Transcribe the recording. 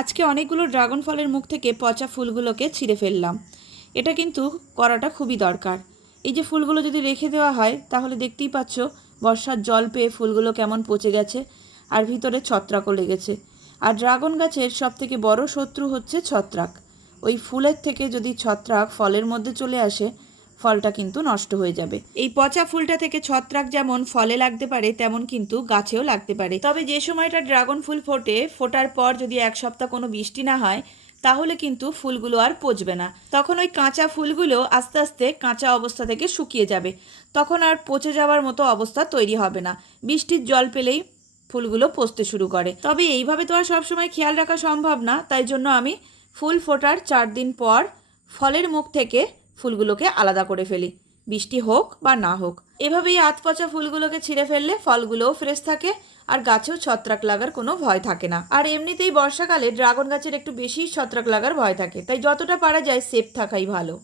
আজকে অনেকগুলো ড্রাগন ফলের মুখ থেকে পচা ফুলগুলোকে ছিঁড়ে ফেললাম। এটা কিন্তু করাটা খুবই দরকার। এই যে ফুলগুলো যদি রেখে দেওয়া হয়, তাহলে দেখতেই পাচ্ছ বর্ষার জল পেয়ে ফুলগুলো কেমন পচে গেছে আর ভিতরে ছত্রাকও লেগেছে। আর ড্রাগন গাছের সব থেকে বড় শত্রু হচ্ছে ছত্রাক। ওই ফুলের থেকে যদি ছত্রাক ফলের মধ্যে চলে আসে ফলটা কিন্তু নষ্ট হয়ে যাবে। এই পচা ফুলটা থেকে ছত্রাক যেমন ফলে লাগতে পারে, তেমন কিন্তু গাছেও লাগতে পারে। তবে যে সময়টা ড্রাগন ফুল ফোটে, ফোটার পর যদি এক সপ্তাহ কোনো বৃষ্টি না হয়, তাহলে কিন্তু ফুলগুলো আর পচবে না। তখন ওই কাঁচা ফুলগুলো আস্তে আস্তে কাঁচা অবস্থা থেকে শুকিয়ে যাবে। তখন আর পচে যাওয়ার মতো অবস্থা তৈরি হবে না। বৃষ্টির জল পেলেই ফুলগুলো পচতে শুরু করে। তবে এইভাবে তো আর সবসময় খেয়াল রাখা সম্ভব না। তাই জন্য আমি ফুল ফোটার চার দিন পর ফলের মুখ থেকে ফুলগুলোকে আলাদা করে ফেলি, বৃষ্টি হোক বা না হোক। এভাবেই আতপচা ফুলগুলোকে ছিঁড়ে ফেললে ফলগুলোও ফ্রেশ থাকে আর গাছেও ছত্রাক লাগার কোনো ভয় থাকে না। আর এমনিতেই বর্ষাকালে ড্রাগন গাছের একটু বেশি ছত্রাক লাগার ভয় থাকে, তাই যতটা পারা যায় সেফ থাকাই ভালো।